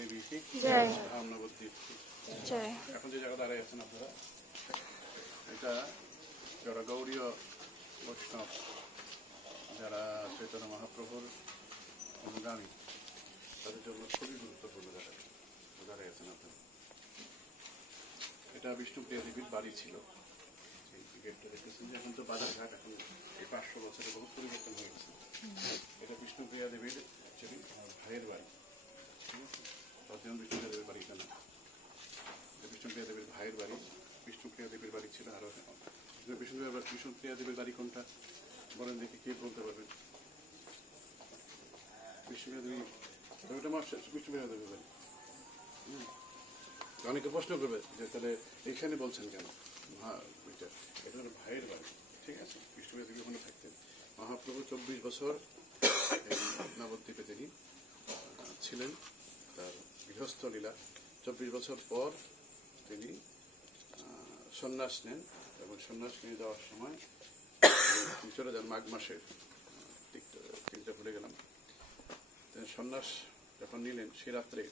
দেবী কি ধাম নবদ্বীপ। এখন যে জায়গা দাঁড়ায় আছেন আপনারা, এটা যারা গৌড়ীয় বৈষ্ণব, যারা চৈতন্য মহাপ্রভুর অনুগামী, তাদের জন্য খুবই গুরুত্বপূর্ণ জায়গা দাঁড়ায় আছেন আপনারা। এটা বিষ্ণুপ্রিয়া দেবীর বাড়ি ছিল। এই গেটটা দেখতেছেন যে এখন তো বাজারঘাট, এখন এই 500 বছরে বহু পরিবর্তন হয়ে গেছে। এটা বিষ্ণুপ্রিয়া দেবীর অ্যাকচুয়ালি ভাইয়ের বাড়ি, ঠিক আছে? তখন বিষ্ণুপ্রিয়া দেবীর বাড়ি এখানে, বিষ্ণুপ্রিয়া দেবীর ভাইয়ের বাড়ি। বিষ্ণুপ্রিয়া দেবীর বাড়ি ছিল আরো। বিষ্ণুপ্রিয়া দেবীর বাড়ি কোনটা বলেন দেখি, কে বলতে পারবেন? বিষ্ণুপ্রিয়া দেবী, বিষ্ণুপ্রিয়া দেবীর বাড়ি। অনেকে প্রশ্ন করবে যে তাহলে এখানে বলছেন কেন? এটা হলো ভাইয়ের বাড়ি, ঠিক আছে? বিষ্ণুপ্রিয়া দেবী ওখানে থাকতেন। মহাপ্রভু 24 বছর নবদ্বীপে তিনি ছিলেন, তার গৃহস্থ লীলা। 24 বছর পর তিনি সন্ন্যাস নেন, এবং সন্ন্যাস নিয়ে যাওয়ার সময় চলে যান মাঘ মাসের, তিনটা ভুলে গেলাম। সন্ন্যাস যখন নিলেন সে রাত্রে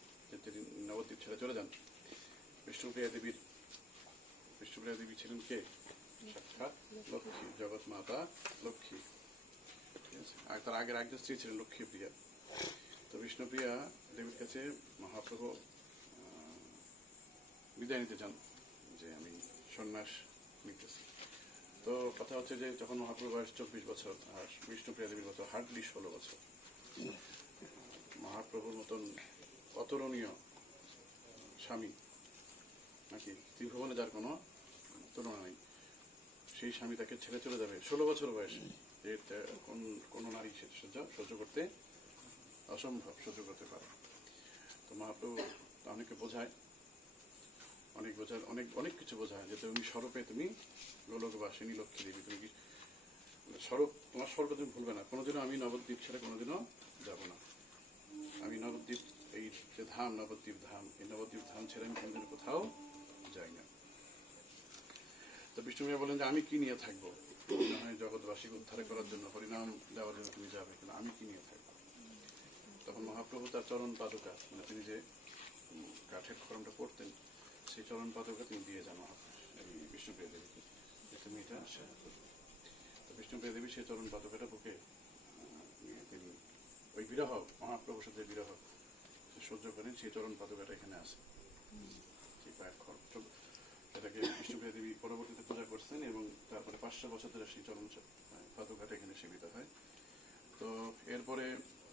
তিনি নবদ্বীপ ছেড়ে চলে যান। বিষ্ণুপ্রিয়া দেবী ছিলেন কে? সাক্ষাৎ লক্ষ্মী, জগৎ মাতা লক্ষ্মী, ঠিক আছে? আর তার আগের একজন স্ত্রী ছিলেন লক্ষ্মীপ্রিয়া। তো বিষ্ণুপ্রিয়া দেবীর কাছে মহাপ্রভু বিদায় নিতে চান যে আমি সন্ন্যাস নিতেছি। তো কথা হচ্ছে যে যখন মহাপ্রভু বয়স 24 বছর আর বিষ্ণুপ্রিয়া দেবীর বছর হার্ডলি 16 বছর, মহাপ্রভুর মতন অতুলনীয় স্বামী নাকি ত্রিভুবনে যার কোনো তুলনা নেই, সেই স্বামী তাকে ছেড়ে চলে যাবে 16 বছর বয়সে। কোন নারী সহ্য করতে অসম্ভব, সহ্য করতে পারে। তো মহাপ্রভু অনেকে বোঝায়, অনেক কিছু বোঝায় যে তুমি স্বরূপে তুমি গোলকবাসিনী লক্ষ্মী দেবী, তুমি কি স্বরূপ, তোমার স্বরূপে তুমি ভুলবে না। কোনোদিনও আমি নবদ্বীপ ছেড়ে কোনোদিনও যাব না। আমি নবদ্বীপ, এই যে ধাম নবদ্বীপ ধাম, এই নবদ্বীপ ধাম ছেড়ে আমি কোনোদিন কোথাও যাই না। তো বিষ্ণুপ্রিয়া বলেন যে আমি কি নিয়ে থাকবো? জগৎবাসীকে উদ্ধার করার জন্য, হরিনাম দেওয়ার জন্য তুমি যাবে, কিন্তু আমি কি নিয়ে থাকবো? তখন মহাপ্রভু তার চরণ পাদুকা, মানে তিনি যে কাঠের খড়মটা পড়তেন, সেই চরণ পাদুকা তিনি দিয়ে যান এই বিষ্ণুপ্রিয়া দেবীকে, যে তুমি এটা শেয়ার করবে। তো বিষ্ণুপ্রিয়া দেবী সেই চরণ পাদুকাটা বুকে তিনি ওই বিরহ, মহাপ্রভুর সাথে বিরহ সহ্য করেন, সেই চরণ পাদুকাটা এখানে আছে। এটাকে বিষ্ণুপ্রিয়া দেবী পরবর্তীতে পূজা করছেন, এবং তারপরে 500 বছর ধরে সেই চরণ পাদুকাটা এখানে সেবিত হয়। তো এরপরে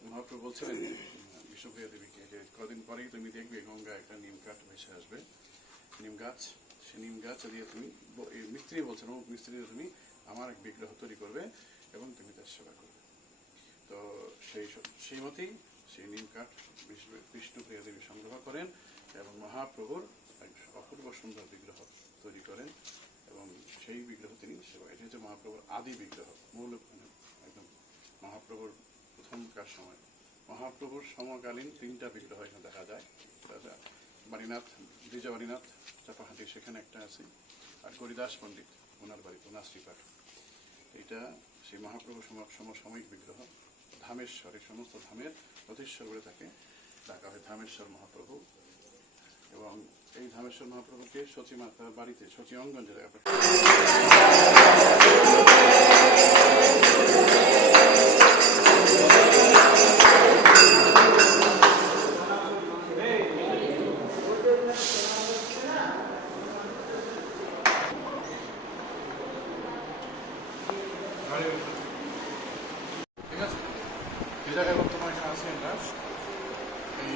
মহাপ্রভু বলছিলেন বিষ্ণুপ্রিয়া দেবীকে যে কদিন পরেই তুমি দেখবে গঙ্গা একটা নিম কাঠ ভেসে আসবে, নিম গাছ, সে নিম গাছ দিয়ে তুমি, মিস্ত্রি বলছেন, ও মিস্ত্রি তুমি আমার এক বিগ্রহ তৈরি করবে এবং তুমি তার সেবা করবে। তো সেই মতেই সেই নিম কাঠ বিষ্ণুপ্রিয়া দেবী সংগ্রহ করেন এবং মহাপ্রভুর এক অপূর্ব সুন্দর বিগ্রহ তৈরি করেন, এবং সেই বিগ্রহ তিনি সেবা। এটি হচ্ছে মহাপ্রভুর আদি বিগ্রহ, মূল একদম মহাপ্রভুর প্রথমকার সময়। মহাপ্রভুর সমকালীন 3টা বিগ্রহ এখানে দেখা যায়। বাণীনাথ, বিজয় বাণীনাথ চাপাহাটি, সেখানে একটা আছে, আর হরিদাস পণ্ডিত ওনার বাড়ি পুনাশ্রীপাঠ। এটা সেই মহাপ্রভুর সমসাময়িক বিগ্রহ। ধামেশ্বর, এই সমস্ত ধামের অধীশ্বর বলে তাকে ডাকা হয় ধামেশ্বর মহাপ্রভু। এবং এই ধামেশ্বর মহাপ্রভুকে সচী মাতার বাড়িতে, সচী অঙ্গন যে জায়গা, ঠিক আছে, যে জায়গায় বর্তমানে আছে এটা, এই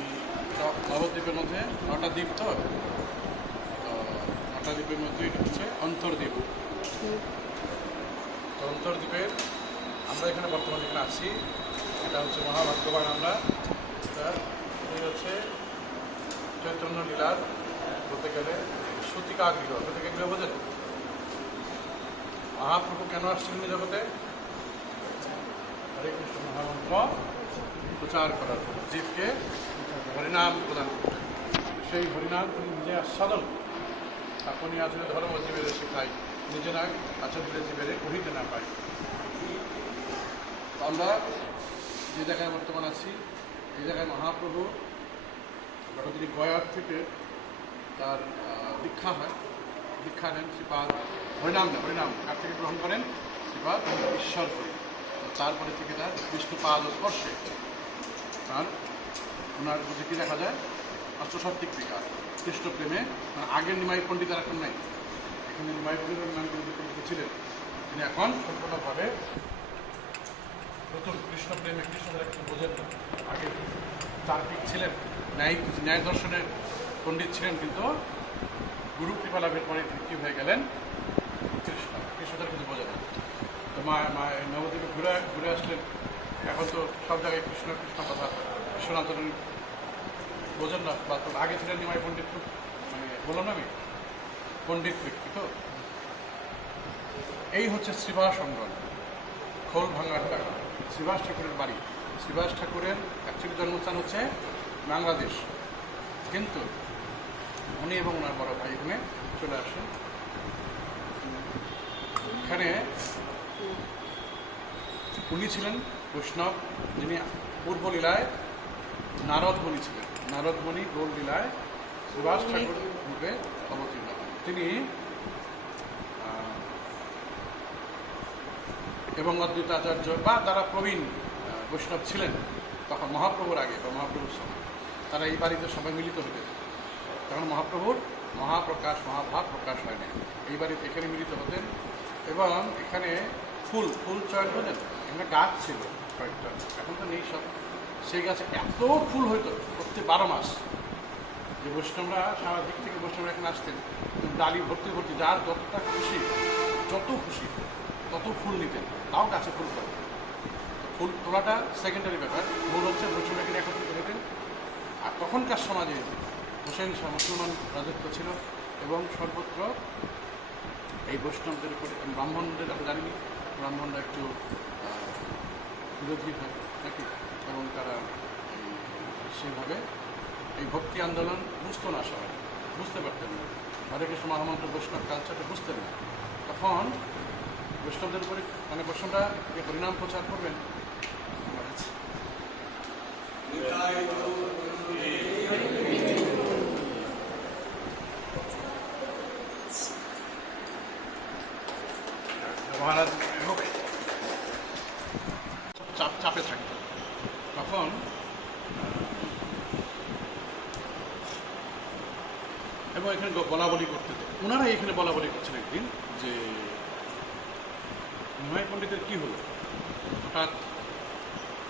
নবদ্বীপের মধ্যে 9টা দ্বীপ, তো 9টা দ্বীপের মধ্যে এটা হচ্ছে অন্তর্দ্বীপ। তো অন্তর্দ্বীপের আমরা এখানে বর্তমানে এখানে আছি, এটা হচ্ছে মহাভাগ্যবান আমরা। এই হচ্ছে চৈতন্য লীলার বলতে গেলে সূতিকা গৃহ। সূতিকা গৃহ বোঝেন? মহাপ্রভু কেন আসছিলেন জগতে? হরে কৃষ্ণ মহামন্ত্র প্রচার করার জন্য, জীবকে হরিনাম প্রদান করতেন। সেই হরিনাম তিনি নিজে আস্বাদন, আপনি আসলে ধর্ম জীবের শেখাই, নিজেরা আচরণে জীবের কহিতে না পাই। আমরা যে জায়গায় বর্তমান আছি, এই জায়গায় মহাপ্রভু তখন তিনি গয়ার থেকে তার দীক্ষা হয়, দীক্ষা নেন শ্রীপাদ হরিনাম কার থেকে গ্রহণ করেন? শ্রীপাদ ঈশ্বর করি। তারপরে থেকে তার বিষ্ণুপাদ স্পর্শে তার ওনার মধ্যে কী দেখা যায়? অষ্টসাত্ত্বিক বিকার, কৃষ্ণ প্রেমে। মানে আগের নিমাই পণ্ডিত আর এখন নাই, এখানে নিমাই পণ্ডিতের নাম পণ্ডিত ছিলেন, তিনি এখন সম্পূর্ণভাবে নতুন কৃষ্ণ প্রেমে, কৃষ্ণদের একটু বোঝেন না। আগে তার্কিক ছিলেন, ন্যায় দর্শনের পণ্ডিত ছিলেন, কিন্তু গুরু কৃপা লাভের পরে কী হয়ে গেলেন? কৃষ্ণদের কিছু বোঝে না। তো নবদ্বীপে ঘুরে আসলেন, এখন তো সব জায়গায় কৃষ্ণ কথা, কৃষ্ণনাথ বোঝেন না। বা তো আগে ছিলেন নিমাই পণ্ডিত, খুব মানে বললাম আমি পণ্ডিত ব্যক্তি। তো এই হচ্ছে শ্রীবাস অঙ্গন, খোল ভাঙার টাকা, শ্রীবাস ঠাকুরের বাড়ি। শ্রীবাস ঠাকুরের অ্যাকচুয়ালি জন্মস্থান হচ্ছে বাংলাদেশ, কিন্তু উনি এবং ওনার বড় ভাই এখানে চলে আসেন। এখানে উনি ছিলেন বৈষ্ণব, যিনি পূর্বলীলায় নারদমণি ছিলেন। নারদমণি গৌর লীলায় শ্রীবাস ঠাকুর রূপে অবতীর্ণ হন তিনি, এবং অদ্বৈত আচার্য বা যারা প্রবীণ বৈষ্ণব ছিলেন তখন মহাপ্রভুর আগে বা মহাপ্রভুর সময়, তারা এই বাড়িতে সবাই মিলিত হতেন। তখন মহাপ্রভুর মহাপ্রকাশ, মহাভাব প্রকাশ হয় না, এই বাড়িতে এখানে মিলিত হতেন। এবং এখানে ফুল চয়ন করতেন। এখানে গাছ ছিল কয়েকটা, এখন তো নেই সব। সেই গাছে এত ফুল হইতো প্রত্যেক 12 মাস, যে বৈষ্ণবরা সারা দিক থেকে বৈষ্ণবরা এখানে আসতেন, ডালি ভর্তি ভর্তি, যার যতটা খুশি, যত খুশি তত ফুল নিতেন, তাও গাছে ফুল করে। ফুল তোলাটা সেকেন্ডারি ব্যাপার, মূল হচ্ছে বৈষ্ণবকে একত্রিত হতেন। আর তখনকার সমাজে হোসেন শাহ মুসলমান রাজত্ব ছিল, এবং সর্বত্র এই বৈষ্ণবদের উপরে, ব্রাহ্মণদের আমরা জানিনি, ব্রাহ্মণরা একটু বিরোধী হয় নাকি, এবং তারা সেভাবে এই ভক্তি আন্দোলন বুঝতো না, সবাই বুঝতে পারতেন না, হরে কৃষ্ণ মহামন্ত্র বৈষ্ণব কালচারটা বুঝতেন না। তখন বৈষ্ণবদের উপরে, মানে বৈষ্ণবরা যে হরিনাম প্রচার করবেন, মহারাজ চাপে থাকতো, তখন এবং এখানে বলা বলি করতে, ওনারাই এখানে বলা বলি করছেন একদিন যে নিমাই পণ্ডিতের কী হলো, হঠাৎ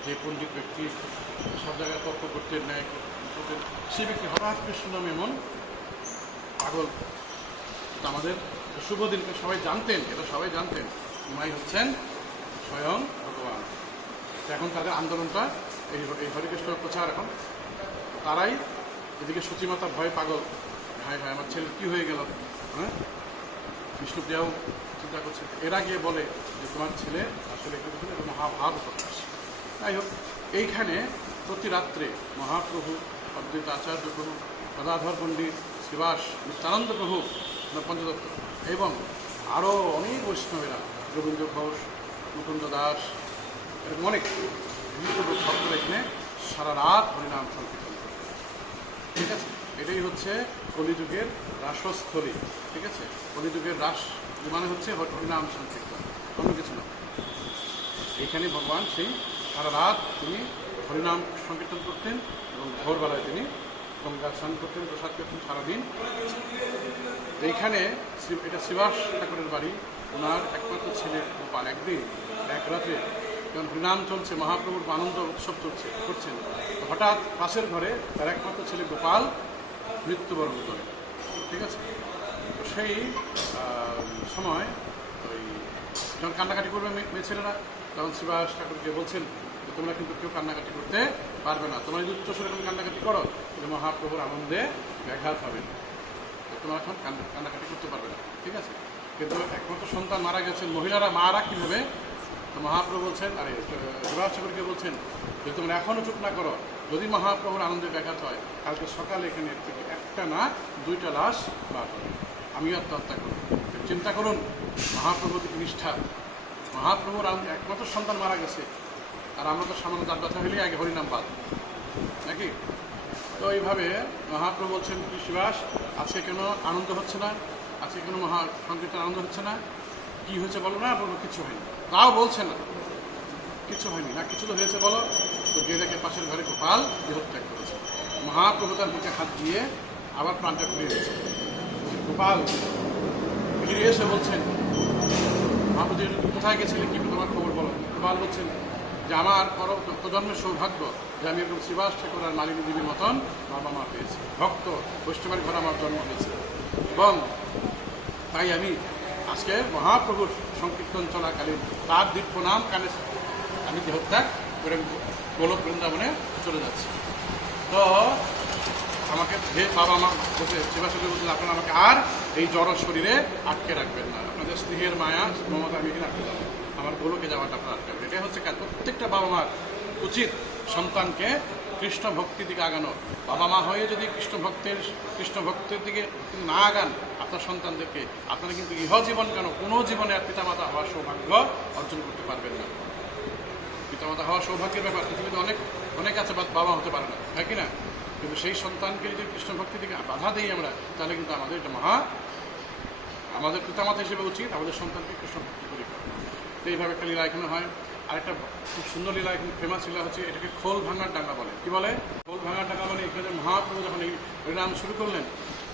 যে পণ্ডিত ব্যক্তি সব জায়গায় তর্ক করতেন, ন্যায় করতেন, সেই ব্যক্তি হঠাৎ কৃষ্ণ নাম এমন পাগল। আমাদের শুভ দিনকে সবাই জানতেন, এটা সবাই জানতেন, নিমাই হচ্ছেন স্বয়ং ভগবান। এখন তাদের আন্দোলনটা এই হরিকৃষ্ণ প্রচার, এখন তারাই এদিকে সতীমাতা ভয় পাগল, ভাই আমার ছেলে কী হয়ে গেল, হ্যাঁ, বিষ্ণুপ্রিয়াও চিন্তা করছে। এরা গিয়ে বলে যে তোমার ছেলে আসলে মহাভাব প্রকাশ। যাই হোক, এইখানে প্রতি রাত্রে মহাপ্রভু, অদ্বৈত আচার্য প্রভু, গদাধর পণ্ডিত, শ্রীবাস, নিত্যানন্দ প্রভু, পঞ্চদত্ত, এবং আরও অনেক বৈষ্ণবেরা, রবীন্দ্র ঘোষ, মুকুন্দ দাস, এরকম অনেক বিভিন্ন ভক্তরা এখানে সারা রাত হরিনাম সংকীর্তন করবে। ঠিক আছে, এটাই হচ্ছে কলিযুগের রাসস্থলী। ঠিক আছে, কলিযুগের রাস মানে হচ্ছে হরিনাম সংকীর্তন, অন্য কিছু না। এইখানে ভগবান সেই সারা রাত তিনি হরিনাম সংকীর্তন করতেন, এবং ভোরবেলায় তিনি গঙ্গা স্নান করতেন, প্রসাদ করতেন সারাদিন। এইখানে এটা শ্রীবাস ঠাকুরের বাড়ি, ওনার একমাত্র ছেলে গোপাল একদিন এক রাতে যখন হরিনাম চলছে, মহাপ্রভুর আনন্দ উৎসব করছেন, হঠাৎ পাশের ঘরে তার একমাত্র ছেলে গোপাল মৃত্যুবরণ করে। ঠিক আছে, তো সেই সময় ওই যখন কান্নাকাটি করবে মেয়ে ছেলেরা, তখন শ্রীবাস ঠাকুরকে বলছেন যে তোমরা কিন্তু কেউ কান্নাকাটি করতে পারবে না, তোমরা যদি উচ্চস্বরে এখন কান্নাকাটি করো তাহলে মহাপ্রভুর আনন্দে ব্যাঘাত হবে, তোমরা এখন কান্নাকাটি করতে পারবে না। ঠিক আছে, কিন্তু একমাত্র সন্তান মারা গেছেন, মহিলারা মারা কীভাবে, তো মহাপ্রভু বলছেন, আরে শ্রীবাস ঠাকুরকে বলছেন যে তোমরা এখনও চুপ না করো, যদি মহাপ্রভুর আনন্দে ব্যাঘাত হয় কালকে সকালে এখানে থেকে একটা না 2টা লাশ বার হবে, আমিও আত্মহত্যা করব। চিন্তা করুন মহাপ্রভুর দিকে নিষ্ঠা, মহাপ্রভুর একমাত্র সন্তান মারা গেছে, আর আমরা তো সামান্য তার কথা হলেই আগে হরিনাম বাদ নাকি। নাকি? তো এইভাবে মহাপ্রভু বলছেন কি শিবাস, আজকে কেন আনন্দ হচ্ছে না, আজকে কেন মহা সংকীর্তন আনন্দ হচ্ছে না, কি হয়েছে বলো না? বলবো কিছু হয়নি, তাও বলছে না, কিছু হয়নি না, কিছু তো হয়েছে বলো। তো গিয়ে দেখে পাশের ঘরে গোপাল দেহত্যাগ করেছে। মহাপ্রভু তার বুকে হাত দিয়ে আবার প্রাণটা ফিরিয়ে দিয়েছে। গোপাল ফিরে এসে বলছেন, মহাপ্রভু কোথায় গেছিলে, কি তোমার খবর বলো। গোপাল বলছেন যে আমার প্রজন্মের সৌভাগ্য যে আমি এরকম শ্রীবাস ঠাকুর আর মালিনী দেবীর মতন বাবা মা পেয়েছি, ভক্ত বৈষ্ণবের ঘরে আমার জন্ম হয়েছে, এবং তাই আমি আজকে মহাপ্রভুর সংকীর্তন চলাকালীন তার দিব্য নাম কানে আমি দেহত্যাগ করে গোলক বৃন্দাবনে চলে যাচ্ছি। তো আমাকে যে বাবা মা বসে সেবা সাথে বলছেন, আপনারা আমাকে আর এই জড় শরীরে আটকে রাখবেন না, আপনাদের স্নেহের মায়া মমতা আমি এখানে আটকে যাবো, আমার গোলকে যাওয়াটা আপনারা আটকাবেন। এটাই হচ্ছে কাজ। প্রত্যেকটা বাবা মার উচিত সন্তানকে কৃষ্ণ ভক্তির দিকে আগানো। বাবা মা হয়ে যদি কৃষ্ণ ভক্তের দিকে না আগান আপনার সন্তানদেরকে, আপনারা কিন্তু ইহজীবন কেন কোনো জীবনে আর পিতামাতা হওয়ার সৌভাগ্য অর্জন করতে পারবেন না। পিতামাতা হওয়ার সৌভাগ্যের ব্যাপার পৃথিবীতে অনেক আছে, বাবা হতে পারে না, তাই কি না? কিন্তু সেই সন্তানকে যদি কৃষ্ণ ভক্তির দিকে বাধা দিই আমরা, তাহলে কিন্তু আমাদের এটা আমাদের পিতামাতা হিসেবে উচিত আমাদের সন্তানকে কৃষ্ণ ভক্তি করে। তো এইভাবে একটা লীলা এখানে হয়। আরেকটা খুব সুন্দর লীলা, এখানে ফেমাস লীলা হচ্ছে, এটাকে খোল ভাঙার ডাঙ্গা বলে। কি বলে? খোল ভাঙার ডাঙ্গা মানে এখানে মহাপ্রভু যখন এই নাম শুরু করলেন,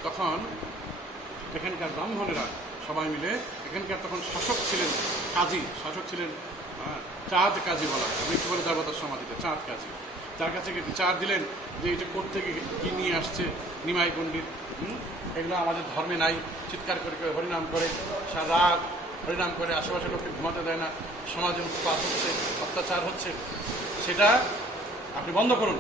তখন এখানকার ব্রাহ্মণেরা সবাই মিলে, এখানকার তখন শাসক ছিলেন চাঁদ কাজী বলা, আপনি কি বলে দেবতার সমাধিতে চাঁদ কাজী, যার কাছে বিচার দিলেন যে এটা করতে গিয়ে কি নিয়ে আসছে নিমাই পণ্ডিত, এগুলো আমাদের ধর্মে নাই, চিৎকার করে হরিনাম করে সারা রাত হরিনাম করে আশেপাশে লোককে ঘুমাতে দেয় না, সমাজে উৎপাত হচ্ছে, অত্যাচার হচ্ছে, সেটা আপনি বন্ধ করুন।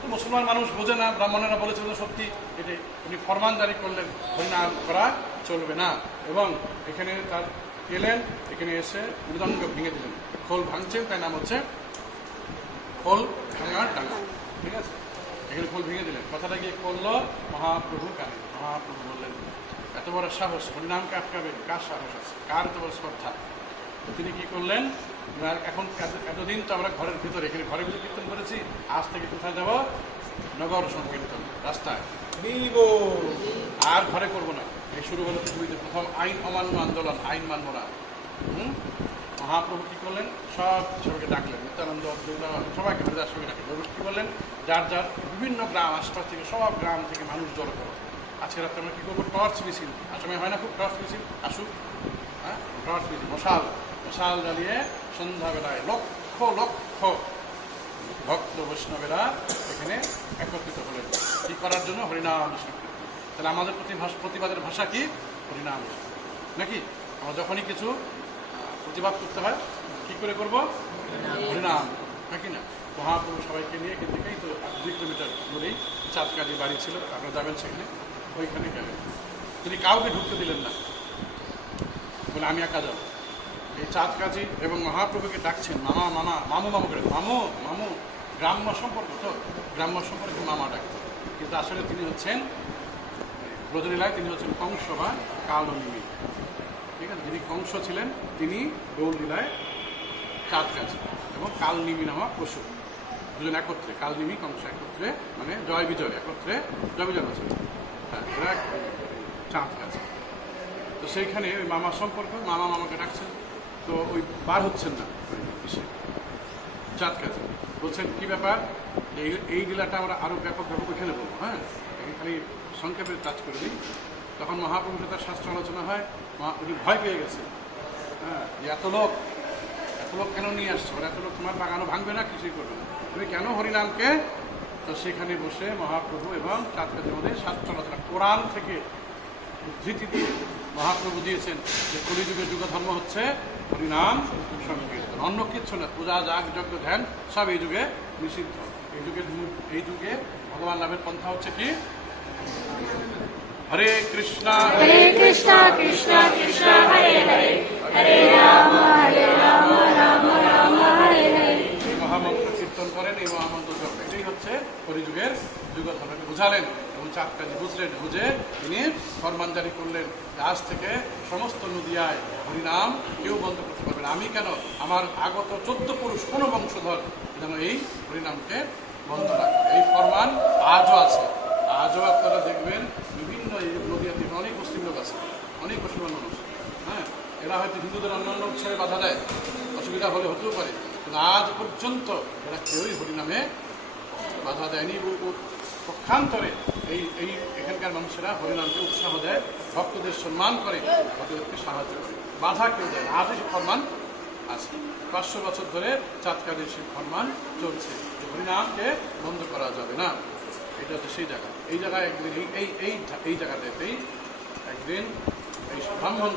তো মুসলমান মানুষ বোঝে না, ব্রাহ্মণেরা বলেছিল সত্যি, এটাই উনি ফরমান জারি করলেন হরিনাম করা চলবে না, এবং এখানে তার এলেন, এখানে এসে মৃদঙ্গ ভেঙে দিলেন, খোল ভাঙছেন, তাই নাম হচ্ছে খোল ভাঙার ডাঙ্গা। ঠিক আছে, এখানে খোল ভেঙে দিলেন, কথাটা গিয়ে করলো মহাপ্রভুর কানে। মহাপ্রভু বললেন, এত বড় সাহস, হরিনামকে আটকাবে, কার সাহস আছে, কার এত বড় শ্রদ্ধা। তিনি কি করলেন, এখন এতদিন তো আমরা ঘরের ভিতরে, এখানে ঘরে ভিতরে কীর্তন করেছি, আজ থেকে কোথায় যাব, নগর সংকীর্তন, রাস্তায় আর ঘরে করবো না। এই শুরু হলো পৃথিবীতে প্রথম আইন অমান্য আন্দোলন, আইন মানব না। মহাপ্রভু কি করলেন, সবাইকে ডাকলেন, নিত্যানন্দ সবাইকে হরিদাস সঙ্গে ডাকলেন, কি বললেন, যার যার বিভিন্ন গ্রাম আশপাশ থেকে সব গ্রাম থেকে মানুষ জড়ো করো, আজকে রাত্রে আমরা কী করবো, টর্চ মিছিল, আসামে হয় না খুব টর্চ মিছিল, আসুক, হ্যাঁ টর্চ মিছিল, মশাল জ্বালিয়ে সন্ধ্যাবেলায় লক্ষ লক্ষ ভক্ত বৈষ্ণবেরা এখানে একত্রিত হলেন, কি করার জন্য, হরিনাম সংকীর্তন। তাহলে আমাদের প্রতিবাদের ভাষা কি, হরিনাম নাকি? আমরা যখনই কিছু প্রতিবাদ করতে হয় কি করে করব, হরিনাম, নাকি না? মহাপ্রভু সবাইকে নিয়ে এখান থেকেই তো 2 কিলোমিটার দূরেই চাঁদ কাজী বাড়ি ছিল, আপনারা যাবেন সেখানে, ওইখানে গেলেন। তিনি কাউকে ঢুকতে দিলেন না, বলে আমি একা যাবো। এই চাঁদ কাজী এবং মহাপ্রভুকে ডাকছেন মামু করে, মামু গ্রাম্য সম্পর্ক, তো গ্রাম্য সম্পর্কে মামা ডাকতেন, কিন্তু আসলে তিনি হচ্ছেন ব্রজলীলায় তিনি হচ্ছেন কংস বা কালনিমি। ঠিক আছে, যিনি কংস ছিলেন তিনি গৌরলীলায় চাঁদ কাজী এবং কালনিমি নামক পশু, দুজন একত্রে, কালনিমি কংস একত্রে, মানে জয় বিজয় একত্রে, জয় বিজয় বলছেন, হ্যাঁ এরা চাঁদ কাজী। তো সেইখানে ওই মামার সম্পর্ক, মামাকে ডাকছেন, তো ওই বার হচ্ছেন না চাঁদ কাজী, বলছেন কি ব্যাপার, এই লীলাটা আমরা আরও ব্যাপকভাবে ওইখানে বলবো, হ্যাঁ খালি সংক্ষেপে টাচ করে দিই। তখন মহাপ্রভুর সাথে শাস্ত্র আলোচনা হয়, উনি ভয় পেয়ে গেছে, হ্যাঁ যে এত লোক কেন নিয়ে আসছে, এত লোক তোমার বাগানও ভাঙবে না, কিছুই করবে না, তুমি কেন হরিনামকে। তো সেখানে বসে মহাপ্রভু এবং চাঁদ কাজীর মধ্যে শাস্ত্র আলোচনা, কোরআন থেকে উদ্ধৃতি দিয়ে মহাপ্রভু দিয়েছেন যে কলিযুগের যুগধর্ম হচ্ছে হরিনাম সংকীর্তন, অন্য কিচ্ছু না, পূজা যাগ যজ্ঞ ধ্যান সব এই যুগে নিষিদ্ধ। এই যুগে ভগবান নামের পন্থা হচ্ছে কি, হরে কৃষ্ণ কৃষ্ণ কৃষ্ণ হরে হরে, হরে রাম রাম রাম হরে হরে। এই মহামন্ত্র কীর্তন করেন, এই মহামন্ত্র জপ, এটাই হচ্ছে কলিযুগের যুগধর্মকে বুঝালেন। এবং চাঁদ কাজী বুঝলেন, বুঝে তিনি ফরমান জারি করলেন, আজ থেকে সমস্ত নদিয়ায় হরিনাম কেউ বন্ধ করতে পারবে না, আমি কেন, আমার আগত 14 পুরুষ কোনো বংশধর যেন এই হরিনামকে বন্ধ না করে। এই ফরমান আজও আছে। আজও আপনারা দেখবেন বিভিন্ন নদীয়াতে অনেক মুসলিম লোক আছে, অনেক মুসলমান মানুষ। হ্যাঁ, এরা হয়তো হিন্দুদের অন্যান্য উৎসবে বাধা দেয়, অসুবিধা হলে হতেও পারে, কিন্তু আজ পর্যন্ত এরা কেউই হরিনামে বাধা দেয়নি। পক্ষান্তরে এই এই এখানকার মানুষেরা হরিনামকে উৎসাহ দেয়, ভক্তদের সম্মান করে, ভক্তদেরকে সাহায্য করে, বাধা কেউ দেয় না। আজও সেই ফরমান আছে। 500 বছর ধরে চাঁদকাদের সেই ফরমান চলছে যে হরিনামকে বন্ধ করা যাবে না। এটা হচ্ছে সেই জায়গা। এই জায়গায় একদিন এই জায়গাটাতেই একদিন এই ব্রাহ্মণ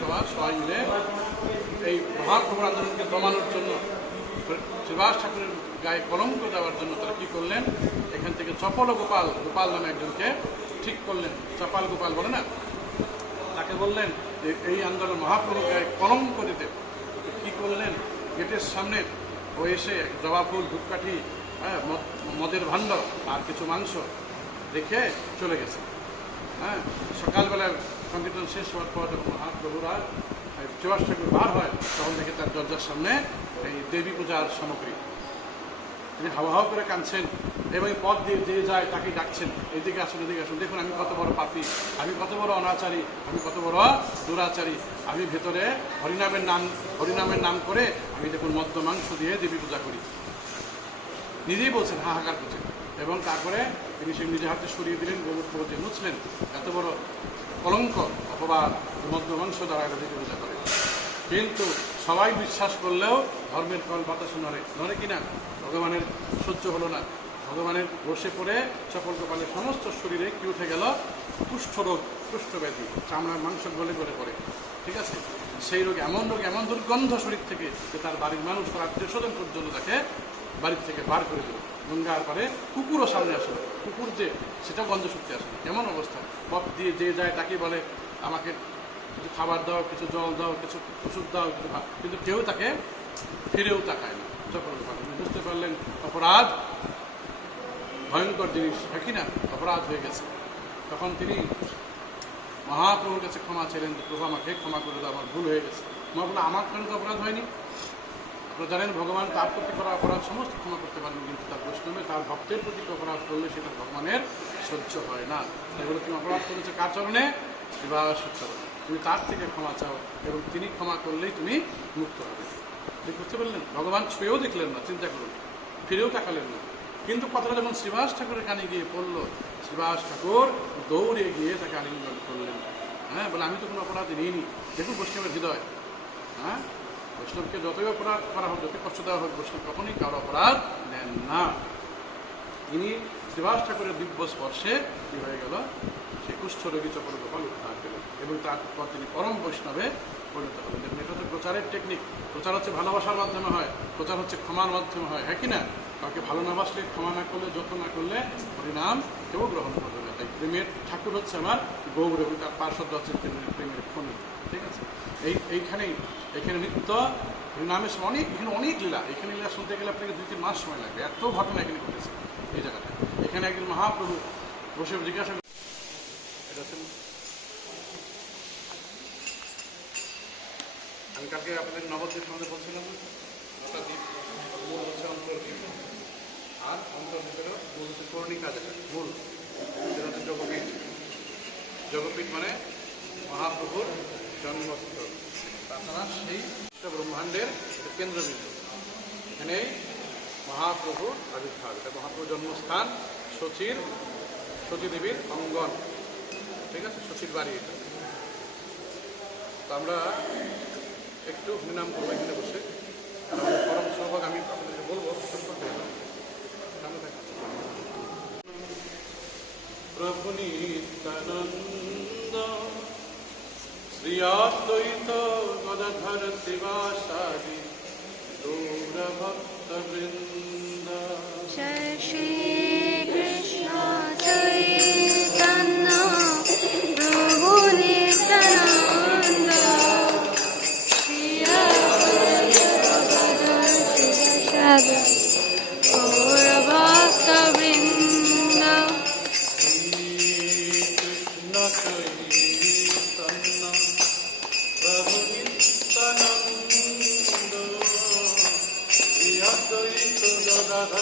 সমাজ সবাই মিলে এই মহাপ্রভুর আন্দোলনকে দমানোর জন্য, শ্রীবাস ঠাকুরের গায়ে কলঙ্ক দেওয়ার জন্য তারা কি করলেন, এখান থেকে চপল গোপাল নামে একজনকে ঠিক করলেন। চপাল গোপাল বলে না, তাকে বললেন যে এই আন্দোলন মহাপ্রভুর গায়ে কলঙ্ক দিতে। কি করলেন, গেটের সামনে ও এসে জবা ফুল, ধূপকাঠি, মদের ভাণ্ড আর কিছু মাংস রেখে চলে গেছে। হ্যাঁ, সকালবেলায় সংকীর্তন শেষ হওয়ার পর যখন মহাপ্রভুরা শ্রীবাস ঠাকুর বার হয়, তখন দেখে তার দরজার সামনে এই দেবী পূজার সামগ্রী। তিনি হাওয়া হাওয়া করে কাঁদছেন এবং পথ দিয়ে যে যায় তাকে ডাকছেন, এদিকে আসুন, এদিকে আসুন, দেখুন আমি কত বড় পাপী, আমি কত বড় অনাচারী, আমি কত বড় দুরাচারী। আমি ভেতরে হরিনামের নাম করে আমি দেখুন মদ্য মাংস দিয়ে দেবী পূজা করি। নিজেই বলছেন, হাহাকার করছেন। এবং তারপরে তিনি সে নিজে হাতে সরিয়ে দিলেন, গোবর দিয়ে মুছলেন। এত বড় কলঙ্ক অপবাদ মদ্য মাংস দ্বারা দেবী পূজা করে। কিন্তু সবাই বিশ্বাস করলেও ধর্মের কল বাতাস নড়ে কিনা, ভগবানের সহ্য হলো না। ভগবানের বসে পড়ে চপল গোপালের সমস্ত শরীরে কি উঠে গেল, কুষ্ঠরোগ, কুষ্ঠব্যাধি, চামড়ার মাংস গলে গলে পড়ে। ঠিক আছে, সেই রোগ, এমন দুর্গন্ধ শরীর থেকে যে তার বাড়ির মানুষ, তার আত্মীয় স্বজন পর্যন্ত তাকে বাড়ির থেকে বার করে দিল। গঙ্গার পরে কুকুরও সামনে আসলো, কুকুর যে সেটাও গন্ধ শুকতে আসলো। কেমন অবস্থা, পথ দিয়ে যে যায় তাকে বলে আমাকে কিছু খাবার দাও, কিছু জল দাও, কিছু ওষুধ দাও, কিছু ভাত, কিন্তু কেউ তাকে ফিরেও তাকায় না। চপল গোপাল বুঝতে পারলেন অপরাধ ভয়ঙ্কর জিনিস, হ্যাঁ কি না, অপরাধ হয়ে গেছে। তখন তিনি মহাপ্রভুর কাছে ক্ষমা চাইলেন যে প্রভু আমাকে ক্ষমা করে দাও, আমার ভুল হয়ে গেছে। মহাপ্রভু, আমার কেন তো অপরাধ হয়নি? আপনারা জানেন ভগবান তার প্রতি করা অপরাধ সমস্ত ক্ষমা করতে পারেন, কিন্তু তার বৈষ্ণবে তার ভক্তের প্রতি অপরাধ করলে সেটা ভগবানের সহ্য হয় না। তাই বলে তুমি অপরাধ করেছো কার চরণে? শ্রীবাস চরণে। তুমি তার থেকে ক্ষমা চাও এবং তিনি ক্ষমা করলেই তুমি মুক্ত হবে। বুঝতে পারলেন? ভগবান ছুঁয়েও দেখলেন না, চিন্তা করুন, ফিরেও তাকালেন না। কিন্তু কথাটা যখন শ্রীবাস ঠাকুরের কানে গিয়ে পড়ল, শ্রীবাস ঠাকুর দৌড়ে গিয়ে তাকে আলিঙ্গন করলেন। হ্যাঁ, বলে আমি তো কোনো অপরাধ নিইনি। দেখুন বৈষ্ণবের হৃদয়। হ্যাঁ, বৈষ্ণবকে যতই অপরাধ করা হোক, যতই কষ্ট দেওয়া হোক, বৈষ্ণব কখনই কারো অপরাধ নেন না। তিনি শ্রীবাস ঠাকুরের দিব্য স্পর্শে কি হয়ে গেল, সে কুষ্ঠরোগী চপল গোপাল উদ্ধার পেলেন এবং তারপর তিনি পরম বৈষ্ণবে পরিণত হলেন। এটা হচ্ছে প্রচারের টেকনিক। প্রচার হচ্ছে ভালোবাসার মাধ্যমে হয়, প্রচার হচ্ছে ক্ষমার মাধ্যমে হয়, হ্যাঁ কি না? কাউকে ভালো না বাসলে, ক্ষমা না করলে, যত্ন না করলে হরিনাম কেউ গ্রহণ করবে না। তাই প্রেমের ঠাকুর হচ্ছে আমার গৌর এবং তার পার্শ্বদ হচ্ছে প্রেমের খনি। ঠিক আছে, এখানে নিত্য হরিনামের সময় এখানে অনেক লীলা। এখানে লীলা শুনতে গেলে আপনাকে 2-3 মাস সময় লাগবে, এত ঘটনা এখানে ঘটেছে এই জায়গাটা। এখানে একদিন মহাপ্রভু বসে জিজ্ঞাসা, এটা হচ্ছে আমি কালকে আপনাদের নবদ্বীপ সম্বন্ধে বলছিলাম, নটা দ্বীপ, মূল হচ্ছে অন্তর্দ্বীপ, আর অন্তর্দ্বীপেরও মূল হচ্ছে কর্ণিকা, যেটা মূল, সেটা হচ্ছে যোগপীঠ। যোগপীঠ মানে মহাপ্রভুর জন্মস্থল। তাছাড়া সেই ব্রহ্মাণ্ডের কেন্দ্রবিন্দু, এখানে মহাপ্রভুর আবির্ভাব। এটা মহাপ্রভুর জন্মস্থান, সচী দেবীর অঙ্গন। ঠিক আছে, সচির বাড়ি এটা। তো আমরা একটু হরিনাম করবো এখানে বসে। পরম সৌভাগ্য, আমি আপনাদেরকে বলবো প্রভু নিত্যানন্দ শ্রী অদ্বৈত গদাধর শিবাসাদি গৌর ভক্ত বৃন্দ। শ্রী কৃষ্ণ চৈতন্য প্রভু নিত্যানন্দ শ্রী অদ্বৈত গদাধর শিবাসাদি গৌর ভক্ত বৃন্দ। কৃষ্ণ চৈতন্য প্রভু নিত্যানন্দ শ্রী অদ্বৈত গদাধর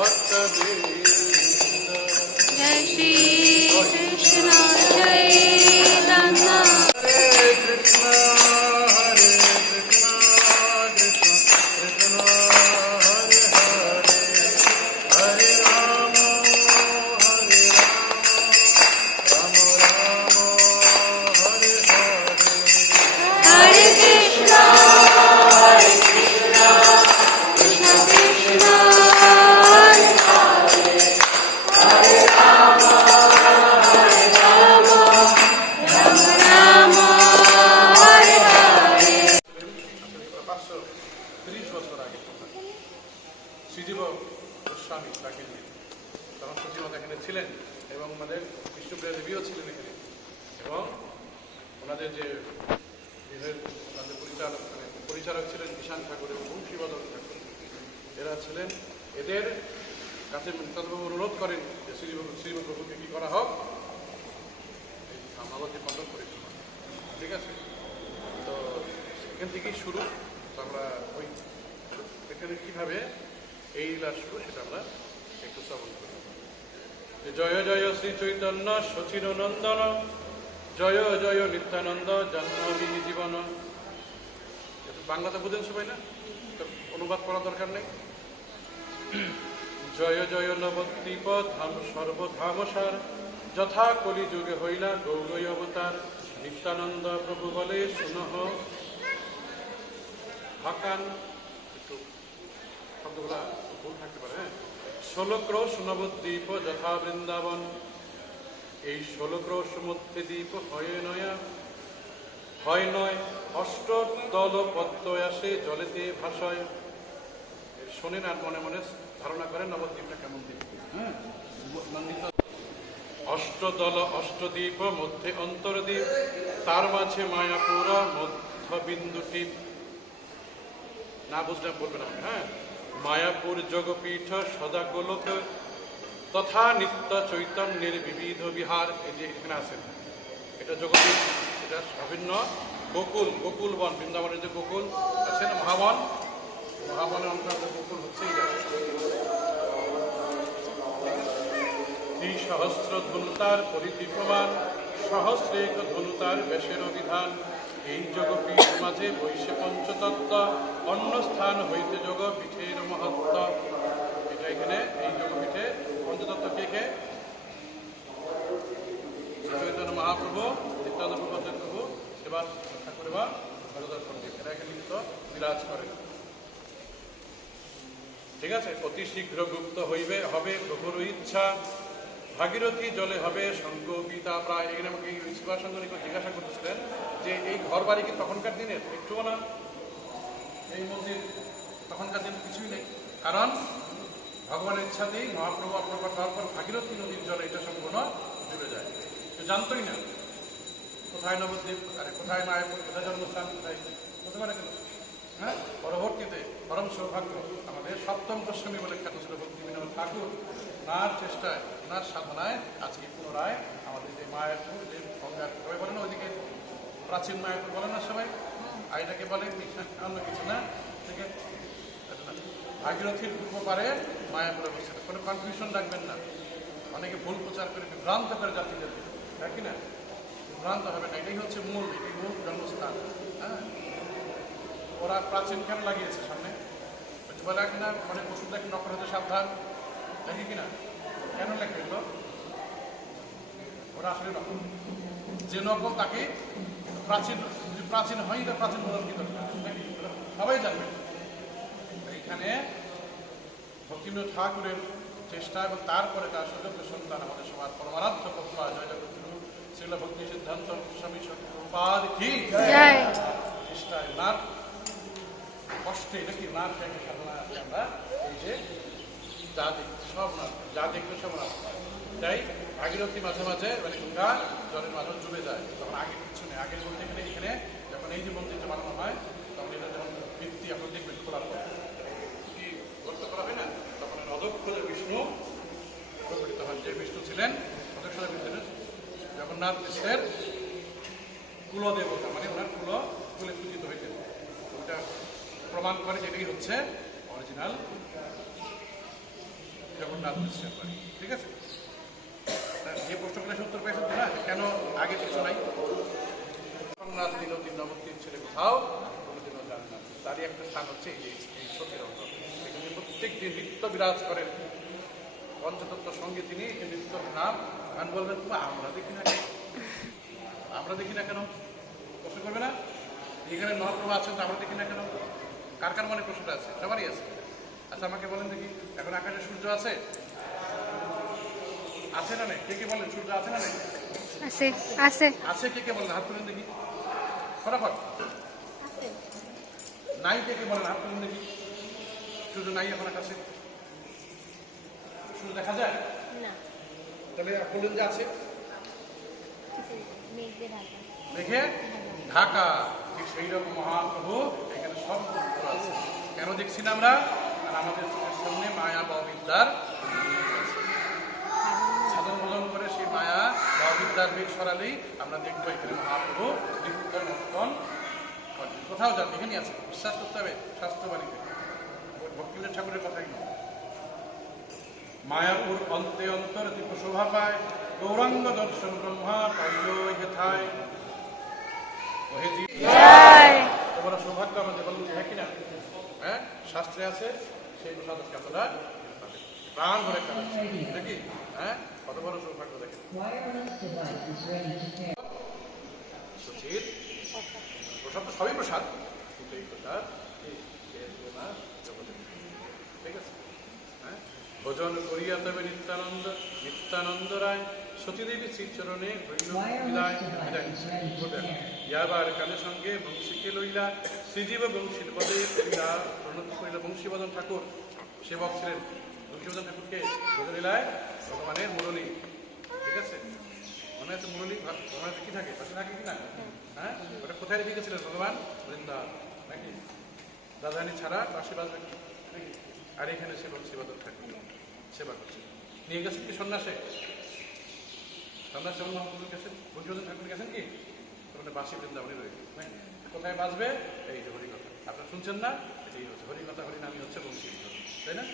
ভক্তবৃন্দ জয় শ্রী কৃষ্ণ চৈতন্য হরে কৃষ্ণ কৃষ্ণ কৃষ্ণ হরে হরে হরে রাম রাম রাম হরে হরে হরে কৃষ্ণ কৃষ্ণ কৃষ্ণ হরে রাম রাম হরে হরে 530 বছর আগে শ্রীজীব গোস্বামী তাকে নিয়ে তখন সচিবতা এখানে ছিলেন এবং আমাদের বিষ্ণুপ্রিয়া দেবীও ছিলেন এখানে এবং ওনাদের যে ওনাদের পরিচালক ছিলেন কিষাণ ঠাকুর এবং বংশীবদন ঠাকুর এরা ছিলেন এদের কাছে তাদেরবাবু অনুরোধ করেন যে শ্রীমপ্রভুকে কি করা হোক আমাকে বন্ধ করে দিন। ঠিক আছে, তো এখান থেকেই শুরু। তো আমরা ওই এখানে কীভাবে এই লীলা শুরু সেটা আমরা একটু শ্রবণ করি। জয় জয় শ্রী চৈতন্য সচির নন্দন জয় জয় নিত্যানন্দ জন্মবিনি জীবন। বাংলাতে বুঝেন সবাই না, তো অনুবাদ করার দরকার নেই। জয় জয় নবদ্বীপ ধাম সর্বধামসার যথা কলি যুগে হইলা গৌরী অবতার নিত্যানন্দ প্রভু বলে শুনহ হাকান। একটু শব্দগুলা ভুল থাকতে পারে। হ্যাঁ, 16 ক্রোশ নবদ্বীপ যথা বৃন্দাবন। এই 16 ক্রোশ মধ্যে দ্বীপ হয় নয় অষ্ট দল পদ্ম আসে জলেতে ভাষায়। শোনেন আর মনে মনে ধারণা করেন নবদ্বীপটা কেমন দ্বীপ। হ্যাঁ, অষ্টদল অষ্টদ্বীপ মধ্যে অন্তর্দ্বীপ তার মাঝে মায়াপুর মধ্যবিন্দুটি। না বুঝলে বলবেন আপনি। হ্যাঁ, মায়াপুর যোগপীঠ সদা গোলক তথা নিত্য চৈতন্যের বিবিধ বিহার। এই যে এখানে আছেন, এটা যোগপীঠ, এটা বিভিন্ন গোকুল বন, বৃন্দাবনের যে গোকুল আছেন মহাবনের অন্তর্গত গোকুল হচ্ছে এই জায়গা। সহস্র ধনুতার পরিধি প্রমাণ সহস্রেক ধনুতার বেশের বিধান। এই যোগপীঠ মাঝে বৈশে পঞ্চতত্ত্ব অন্য স্থান হইতে যোগপীঠের মহত্ব। এটা এখানে এই যোগপীঠে পঞ্চতত্ত্ব কে কে? চৈতন্য মহাপ্রভু, নিত্যানন্দ প্রভু, সেবা ঠাকুর এবং ভগদত্ত পণ্ডিত, এরা এখানে নিত্য বিরাজ করে। ঠিক আছে, অতি শীঘ্র গুপ্ত হবে প্রভুর ইচ্ছা ভাগীরথী জলে হবে সংগীতা প্রায়। এখানে আমাকে শিবাসঙ্গ জিজ্ঞাসা করতেছিলেন যে এই ঘর বাড়ি কি তখনকার দিনের? একটুও না। এই মন্দির তখনকার দিন কিছুই নেই, কারণ ভগবানের ইচ্ছাতেই মহাপ্রভু আপনার কথা হওয়ার পর ভাগীরথী নদীর জলে এটা সম্পূর্ণ ডুবে যায়। কেউ জানতোই না কোথায় নবদ্বীপ, আরে কোথায় মায়াপুর, কোথায় জন্মস্থান, কোথায় হতে পারে কেন। হ্যাঁ, পরবর্তীতে পরম সৌভাগ্য আমাদের সপ্তম গোস্বামী বলে খ্যাত ছিল ভক্তিবিনোদ ঠাকুর, ওনার চেষ্টায় ওনার সাধনায় আজকে পুনরায় আমাদের যে মায়াপুর, যে গঙ্গার সবাই বলে না ওইদিকে প্রাচীন মায়াপুর বলে না সবাই, আর এটাকে বলে অন্য কিছু না, থেকে ভাগীরথীর পূর্ব পারে মায়াপুর অবস্থিত। কোনো কনফিউশন রাখবেন না, অনেকে ভুল প্রচার করে বিভ্রান্ত করে জাতিদের, তাই কি না? বিভ্রান্ত হবে না, এটাই হচ্ছে মূল জন্মস্থান। হ্যাঁ, ওরা প্রাচীন কেন লাগিয়েছে সামনে বলে কিনা, অনেক ওষুধ দেখে নকল হতে সাবধান, দেখি কিনা কেন লেখে এগুলো? ওরা আসলে নকল, যে নকল তাকে প্রাচীন হয়, এটা প্রাচীন বলার কি দরকার, সবাই জানবে। এইখানে ভক্তিবিনোদ ঠাকুরের চেষ্টা এবং তারপরে তার সুযোগ্য সন্তান আমাদের সবার পরমারাধ্য পক্ষা জয় জগৎগুরু শ্রীল ভক্তি সিদ্ধান্ত স্বামী সত্যপাদ কি চেষ্টায় ওনার কষ্টে নাকি ওনার সাধনা আছে। আমরা এই যে যা দেখছি সব না, যা দেখবে সব না, তাই ভাগীরথী মাঝে মাঝে মানে গঙ্গা জলের মাঝে ডুবে যায়। তখন আগে কিছু নেই, আগের বলতে গেলে এখানে যখন এই যে মন্দিরটা বানানো হয় তখন এটা যখন ভিত্তি আপনার দেখবেন খোলার পর কি গর্ত করা হয় না, তখন অদক্ষ বিষ্ণু প্রকটিত হন। যে বিষ্ণু ছিলেন অদক্ষ বিষ্ণু জগন্নাথ কৃষ্ণের কুলদেবতা, মানে ওনার কুলে পূজিত হইতেন। ওটা প্রমাণ করে যে এটাই হচ্ছে অরিজিনাল জগন্নাথ মিশ্রের বাড়ি। ঠিক আছে, যে প্রশ্নগুলো উত্তর পেয়েছেন তো না, কেন আগে কিছু নাই? জগন্নাথ দিন নবদ্বীপ ছেলে কোথাও কোনোদিনও যান না। তারই একটা স্থান হচ্ছে এই সতীর অঙ্গ। এখানে প্রত্যেক দিন নৃত্য বিরাজ করেন পঞ্চতত্ত্ব সঙ্গে তিনি। এই নৃত্যর নাম গান বলবেন, আমরা দেখি না কেন? আমরা দেখি না কেন? প্রশ্ন করবে না? এখানে মহাপ্রভু আছেন তো আমরা দেখি না কেন? কার কার মনে প্রশ্নটা আছে? সবারই আছে। আচ্ছা আমাকে বলেন দেখি, এখন আকাশে সূর্য আছে? আছে না নেই? কে কে বলেন সূর্য আছে না নেই? আছে আছে আছে। কে কে বলেন হাত তুলেন দেখি ফটাফট। নাই কে কে বলেন হাত তুলেন দেখি। সূর্য নাই এখন আকাশে? সূর্য দেখা যায় না, তাহলে বললেন যে আছে। মেঘে ঢাকা। দেখে ঢাকা। ঠিক সেই রকম মহাপ্রভু এখানে সব উত্তর আছে। কেন দেখছি না আমরা? আর আমাদের চোখের সামনে মায়া ববিদ্যার সাধন ভোজন করে সেই মায়া ববিদ্যার মেঘ সরালেই আমরা দেখবো এখানে মহাপ্রভু বিদ্যার নর্তন করছেন। কোথাও যান, এখানেই আছে। বিশ্বাস করতে হবে শাস্ত্রবাণীতে, ভক্তিবিনোদ ঠাকুরের কথাই নয়। মায়াপুর অন্তে অন্তর দীপ শোভা পায়, গৌরাঙ্গ দর্শন ব্রহ্মা পাইল হেথায়। তোমরা সৌভাগ্য আমাদের বলুন যে হ্যাঁ কিনা? হ্যাঁ, শাস্ত্রে আছে সেই প্রসাদ আপনারা প্রাণ ভরে খাওয়াচ্ছেন নাকি? হ্যাঁ, কত বড় সৌভাগ্য দেখেন। সুচির প্রসাদ তো সবই প্রসাদ, কিন্তু এই প্রসাদ জগতে। ঠিক আছে, হ্যাঁ। ভোজন করিয়া তবে নিত্যানন্দ নিত্যানন্দ রায় সতীদেবী শ্রীচরণে বিদায় ইয়াবার কালের সঙ্গে বংশীকে লইলা শ্রীজীব বংশীর পদে করিলা প্রণত করিলা। বংশীবদন ঠাকুর সেবক ছিলেন। বংশীবদন ঠাকুরকে বোঝালিলায় ভগবানের মুরলী। ঠিক আছে, মনে আছে মুরলী ভগবানের কি থাকে? পাশে থাকে কিনা? হ্যাঁ, ওটা কোথায় রেখে গেছিলেন ভগবান? বৃন্দাবন নাকি? রাজধানী ছাড়া পাশে বাজবে কি নাকি? আর এখানে সে বংশীবদন ঠাকুর সেবা করছে। নিয়ে গেছেন কি সন্ন্যাসে? সন্ন্যাসে মহাপ্রভু গেছেন, বংশীবদন ঠাকুর গেছেন কি? ওখানে বাসী বৃন্দাবনে রয়েছে। কোথায় বাজবে? এই যে হরিকথা। আপনারা শুনছেন না? এটাই হচ্ছে হরিকথা। হরিনামই হচ্ছে বংশীবদন, তাই না?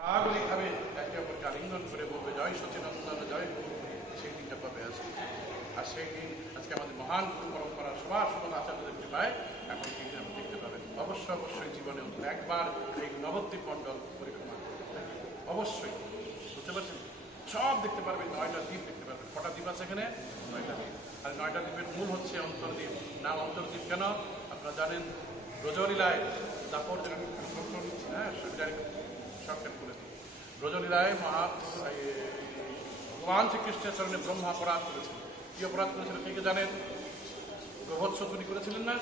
রাগলি খাবে, একে অপরকে আলিঙ্গন করে বলবে জয় সচিনন্দন জয় গুরু। সেই দিনটা পাবে আছে। আর সেই দিন আজকে আমাদের মহান গুরু পরম্পরার সবার সকল আচার্যদের কৃপায় এখন এই দিন আপনি দেখতে পাবেন। অবশ্যই জীবনে অন্তত একবার এই নবদ্বীপ মণ্ডল পরিক্রমা করবেন। অবশ্যই, বুঝতে পারছেন? সব দেখতে পারবেন। 9টা দ্বীপ দেখতে পারবেন। কটা দ্বীপ আছে এখানে? 9টা দ্বীপ। আর 9টা দ্বীপের মূল হচ্ছে অন্তর্দ্বীপ। নাম অন্তর্দ্বীপ কেন? আপনারা জানেন ব্রজলীলায় দাপর হ্যাঁ শর্টকাট করে দিই। ব্রজলীলায় ভগবান শ্রীকৃষ্ণের চরণে ব্রহ্মা অপরাধ করেছেন। কি অপরাধ করেছিলেন কে কে জানেন? গোবৎস চুরি করেছিলেন না?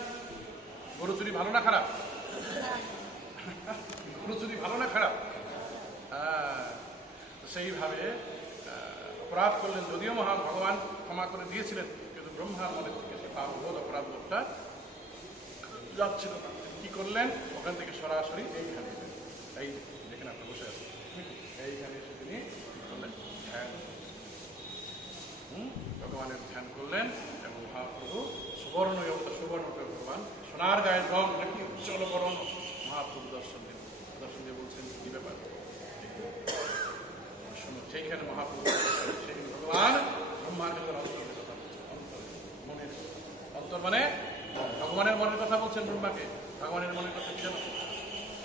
গরু চুরি ভালো না খারাপ? গরু চুরি ভালো না খারাপ? সেইভাবে অপরাধ করলেন। যদিও ভগবান ক্ষমা করে দিয়েছিলেন, কিন্তু ব্রহ্মার মনে থেকে সে পাপবোধ অপরাধ বোধটা যাচ্ছিল না। কি করলেন? ওখান থেকে সরাসরি এইখানে, এই যেখানে আপনি বসে আছেন এইখানে এসে তিনি করলেন ধ্যান। ভগবানের ধ্যান করলেন এবং মহাপ্রভু সুবর্ণ ভগবান সোনার গায়ের রং নাকি উজ্জ্বল বরণ মহাপ্রভু দর্শন দিয়ে বলছেন কি ব্যাপার শুনুন। সেইখানে মহাপ্রভু সেখানে ভগবান ব্রহ্মার কথা বলছেন। মনের অন্তর মানে ভগবানের মনের কথা বলছেন ব্রহ্মাকে। ভগবানের মনের কথা কি জানো?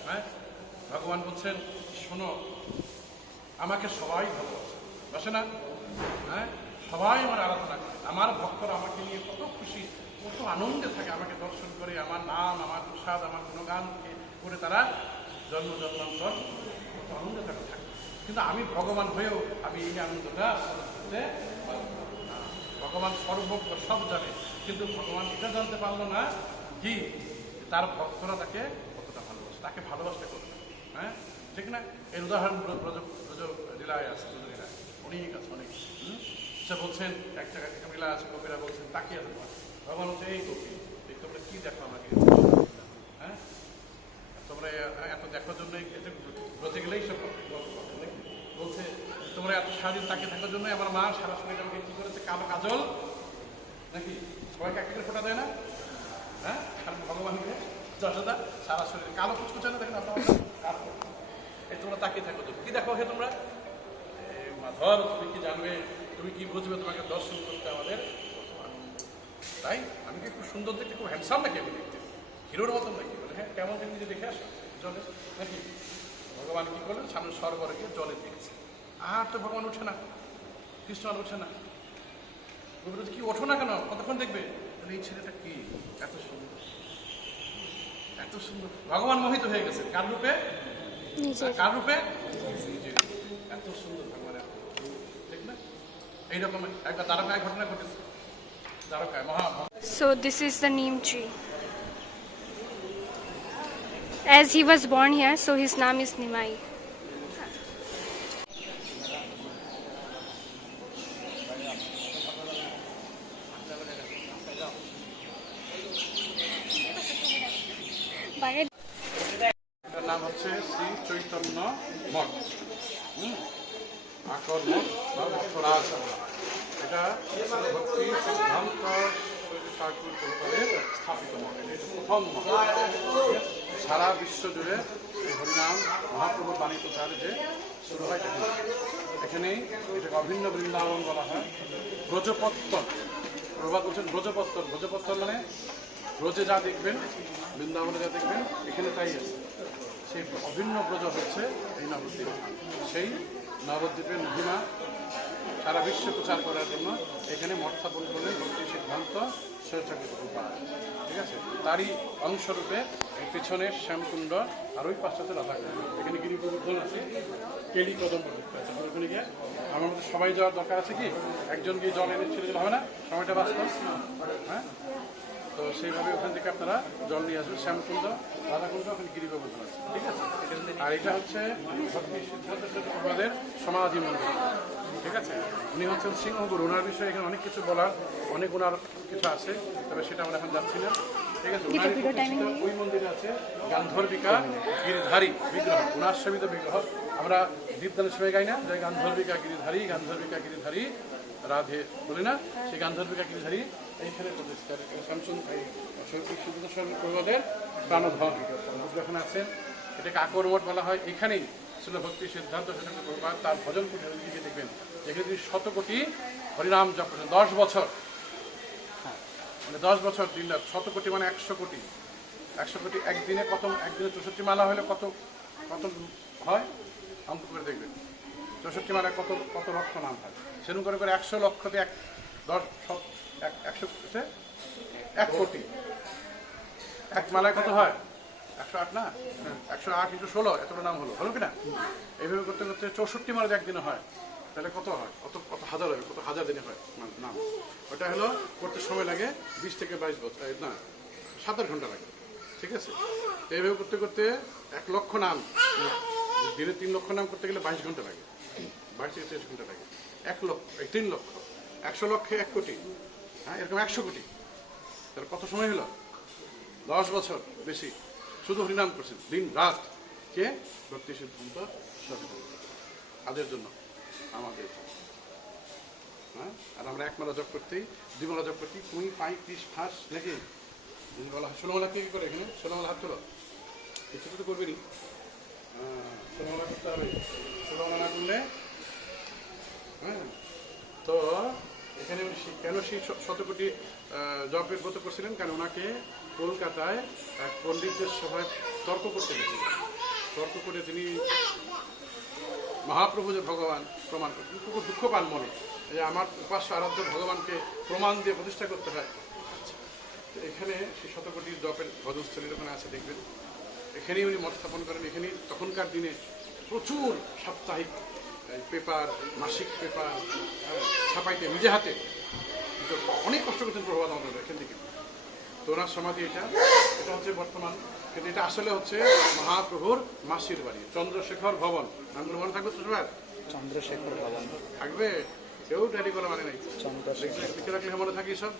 হ্যাঁ, ভগবান বলছেন শোনো, আমাকে সবাই ভালোবাসে, বাসে না? হ্যাঁ, সবাই আমার আরাধনা করে। আমার ভক্তরা আমাকে নিয়ে কত খুশি, কত আনন্দে থাকে। আমাকে দর্শন করে, আমার নাম, আমার প্রসাদ, আমার গুণগানকে করে তারা জন্ম জন্মান্তর কত আনন্দে থাকে। কিন্তু আমি ভগবান হয়েও আমি এই আনন্দটা করতে পারবো না। ভগবান সর্বজ্ঞ, সব জানে, কিন্তু ভগবান এটা জানতে পারলো না কি তার ভক্তরা তাকে কতটা ভালোবাসে, তাকে ভালোবাসতে করবে। হ্যাঁ, ঠিক না? এর উদাহরণ ব্রজ লীলায় আছে। ব্রজ লীলায় অনেক আছে, অনেক। সে বলছেন এক জায়গায় একটা লীলা আছে, গোপীরা বলছেন তাকিয়ে আছে তোমার। ভগবান হচ্ছে এই গোপী, তোমরা কি দেখো আমাকে? হ্যাঁ, তোমরা এত দেখার জন্যই ব্রজে গেলেই সব বলছে তোমরা এত সারাদিন তাকে থাকার জন্যই আমার মা সারা শরীর আমাকে কি করেছে কালো কাজল নাকি সবাইকে একটা করে ফোটা দেয় না? হ্যাঁ, ভগবানকে যশোদা সারা শরীরে কালো কুচকুচানো দেখেন আপনার কালো এই তোমরা তাকিয়ে থাকো তো কি দেখো হে তোমরা মাধব তুমি কি জানবে তুমি কি বুঝবে তোমাকে দর্শন করতে আমাদের তাই আমি কি খুব সুন্দর দেখতে খুব হ্যান্ডসাম নাকি আমি দেখতে হিরোর মতন নাকি বলে হ্যাঁ কেমন নিজে দেখে আসো জলে নাকি ভগবান কি করলেন সামনে সরোবরে গিয়ে জলে দেখেছে আর তো ভগবান ওঠে না কৃষ্ণ আর ওঠে না কি ওঠো না কেন কতক্ষণ দেখবে এই ছেলেটা কি এত সুন্দর এত সুন্দর ভগবান মোহিত হয়ে গেছে কার রূপে কার রূপে এত সুন্দর ভগবান ঠিক না এইরকম একটা দ্বারকায় ঘটনা ঘটেছে দ্বারকায় So this is the neem tree. As he was born here, so his name is Nimai. এটার নাম হচ্ছে শ্রী চৈতন্য মঠ আকর মঠ বা মঠরাজ এটা ভক্তি সিদ্ধান্ত ঠাকুর পরিবারের স্থাপিত মঠ এটা প্রথম মঠ সারা বিশ্ব জুড়ে হরিনাম মহাপ্রভুর বাণী প্রচার যে শুরু হয় এখানেই এটাকে অভিন্ন বৃন্দাবন বলা হয় ব্রজপত্তন প্রভাত বলছেন ব্রজপত্তন ব্রজপত্তন মানে ব্রজে যা দেখবেন বৃন্দাবনে যা দেখবেন এখানে তাই আছে সেই অভিন্ন ব্রজ হচ্ছে এই নবদ্বীপ সেই নবদ্বীপের মহিমা সারা বিশ্বে প্রচার করার জন্য এখানে মঠ স্থাপন করলেন ভক্তি সিদ্ধান্ত রূপা ঠিক আছে তারই অংশরূপে এই পেছনের শ্যামকুণ্ড আর ওই পাশ্চাতে রাধাকুণ্ড এখানে গিরি গোবর্ধন আছে কেলি কদম আছে ওখানে গিয়ে আমার মধ্যে সবাই যাওয়ার দরকার আছে কি একজন গিয়ে জল এনে ছেড়ে দিলে হবে না সময়টা বাঁচত হ্যাঁ তো সেইভাবে ওখান থেকে আপনারা জল নিয়ে আসবেন শ্যামকুণ্ড রাধাকুণ্ড ওখানে গিরি গোবর্ধন আছে ঠিক আছে আর এটা হচ্ছে ভক্তি সিদ্ধান্ত আমাদের সমাধি মন্দির ঠিক আছে উনি হচ্ছেন সিংহগুরু ওনার বিষয়ে এখানে অনেক কিছু বলার অনেক ওনার কিছু আছে তবে সেটা আমরা এখন যাচ্ছি না ঠিক আছে ওই মন্দিরে আছে গান্ধর্বিকা গিরিধারী বিগ্রহ ওনার সেবিত বিগ্রহ আমরা দীপদানের সময় গাই না যে গান্ধর্বিকা গিরিধারী রাধে বলি না সেই গান্ধর্বিকা গিরিধারী এইখানে প্রতিষ্ঠা স্যামসুং প্রবাদের প্রাণধন এখানে আছে এটাকে আকর মঠ বলা হয় এখানেই ছিল ভক্তি সিদ্ধান্ত তার ভজন কুটির দিকে দেখবেন এখানে তিনি 100 কোটি হরিনাম জপ করেছেন 10 বছর হ্যাঁ মানে 10 বছর 3 লাখ 100 কোটি মানে 100 কোটি একদিনে কত একদিনে 64 মালা হলে কত কত হয় অঙ্ক করে দেখবেন 64 মালা কত কত লক্ষ নাম হয় সেরকম করে 100 লক্ষতে 100 1 কোটি এক মালায় কত হয় 108 না 108 × 16 এতটা নাম হলো কিনা এইভাবে করতে করতে 64 মালা একদিনে হয় তাহলে কত হয় কত হাজার হবে কত হাজার দিনে হয় নাম ওটা হলো করতে সময় লাগে 20 থেকে 22 বছর না 7 ঘন্টা লাগে ঠিক আছে এইভাবে করতে করতে 1 লক্ষ নাম দিনে 3 লক্ষ নাম করতে গেলে 22 ঘন্টা লাগে 22 থেকে 23 ঘন্টা লাগে 1 লক্ষ 3 লক্ষ 100 লক্ষে 1 কোটি হ্যাঁ এরকম 100 কোটি তাহলে কত সময় হলো 10 বছর বেশি শুধু হরিনাম করছেন দিন রাত কে ভক্তি সিদ্ধান্ত তাদের জন্য আমাদের হ্যাঁ আর আমরা এক মালা জপ করতেই 2 মালা জপ করতেই কুই পাই 30 ফাঁস নাকি যদি বলা হয় 16 মালা কি করে এখানে 16 মালা হাত তোলো কিছু তো করবেনি 16 মালা করতে হবে 16 মালা না করলে হ্যাঁ তো এখানে কেন সেই 100 কোটি জপের ব্রত করছিলেন কারণ ওনাকে কলকাতায় এক পণ্ডিতদের সভায় তর্ক করতে গেছিলেন তর্ক করে তিনি মহাপ্রভু যে ভগবান প্রমাণ করতেন খুব দুঃখ পান মনে যে আমার উপাস্য আরাধ্য ভগবানকে প্রমাণ দিয়ে প্রতিষ্ঠা করতে হয় এখানে সেই 100 কোটি জপের ভজনস্থলীর ওখানে আছে দেখবেন এখানেই উনি মঠ স্থাপন করেন এখানেই তখনকার দিনে প্রচুর সাপ্তাহিক পেপার মাসিক পেপার ছাপাইতে নিজে হাতে অনেক কষ্ট করতেন প্রভাত আমাদের এখান থেকে তো ওনার সমাধি এটা হচ্ছে বর্তমান কিন্তু এটা আসলে হচ্ছে মহাপ্রভুর মাসির বাড়ি চন্দ্রশেখর ভবন নামগুলো মনে থাকবে তো সবার চন্দ্রশেখর ভবন থাকবে কেউ ডায়েরি করা মানে নেই লিখে রাখলে মনে থাকি সব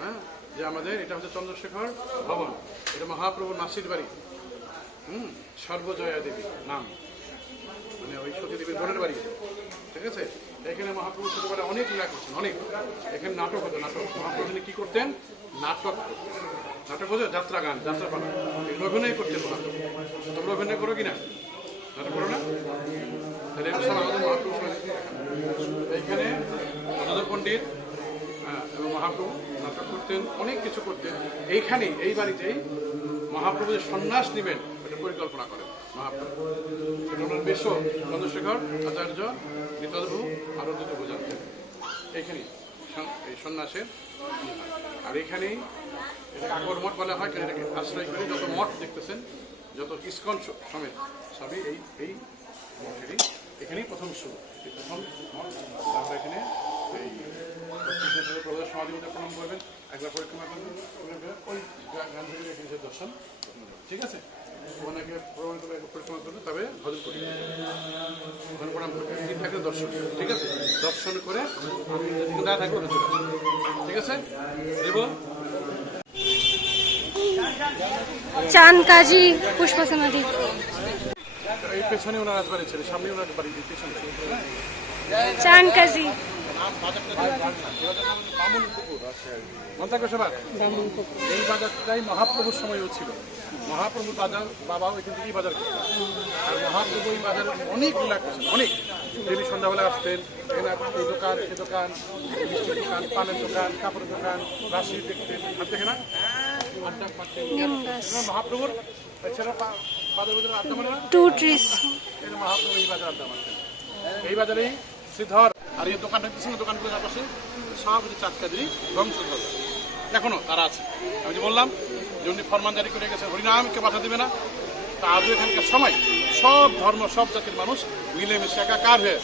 হ্যাঁ যে আমাদের এটা হচ্ছে চন্দ্রশেখর ভবন এটা মহাপ্রভুর মাসির বাড়ি সর্বজয়া দেবী নাম মানে ওই সতী দেবীর বোনের বাড়ি ঠিক আছে এখানে মহাপ্রভু ছোটবেলায় অনেক লীলা করছেন অনেক এখানে নাটক হতো নাটক মহাপ্রভু তিনি কি করতেন নাটক বোঝো যাত্রা গান যাত্রা পালা এগুলো অভিনয় করতেন মহাপ্রভু তোমরা অভিনয় করো কিনা নাটক করো না মহাপ্রভু নাটক করতেন, অনেক কিছু করতেন। এইখানেই এই বাড়িতেই মহাপ্রভু যে সন্ন্যাস নেবেন এটা পরিকল্পনা করেন মহাপ্রভু। এটা ওনার বেশ চন্দ্রশেখর আচার্য নিতাদবাবু আরো দুটো বোঝাতেন এইখানেই এই সন্ন্যাসের ইয়ে হয়। আর এখানেই এটা আকবর মঠ বলা হয়, কারণ এটাকে আশ্রয় করে যত মঠ দেখতেছেন, যত ইস্কন সমেত সবই এই মঠেরই এখানেই প্রথম শুরু। এই প্রথম মঠ। আমরা এখানে এই প্রভুদের সমাধি মধ্যে প্রণাম করবেন, একবার পরিক্রমা করবেন, ওই গান্ধীর এখানে দর্শন, ঠিক আছে? ওনাকে পরিক্রমা করবে, তবে ভজন করি ওখানে প্রণাম করবে, থাকে দর্শন, ঠিক আছে? দর্শন করে দাঁড়া থাকবে, ঠিক আছে? দেব চাঁদ কাজী পুষ্প সমাধি। এই পেছনে ওনার রাজবাড়ি ছিল, সামনে ওনার বাড়ি, পেছনে চাঁদ কাজী এই বাজারটাই মহাপ্রভুর সময়ও ছিল। মহাপ্রভুর বাজার বাবাও এখান থেকেই বাজার করতেন। আর মহাপ্রভু এই বাজারে অনেক লীলা করছেন, অনেক। তিনি সন্ধ্যাবেলা আসতেন, এখানে এই দোকান, সে দোকান, মিষ্টির দোকান, পানের দোকান, কাপড়ের দোকান, রাশি দেখতেন, আর দেখে না আড্ডা পাচ্ছেন মহাপ্রভুর। এছাড়া বাজার বাজারে আড্ডা মানে না, 2 trees. এটা মহাপ্রভু এই বাজার আড্ডা মারতেন। এই বাজারেই শ্রীধর আর এই দোকান দেখতেছেন, দোকানগুলোর পাশে সব চাঁদ কাজী বংশধর এখনো তারা আছে। আমি যে বললাম যে উনি ফরমান জারি করে গেছে হরিনামকে বাধা দেবে না, তা আজও এখানকার সময় সব ধর্ম, সব জাতির মানুষ মিলেমিশে একাকার হয়ে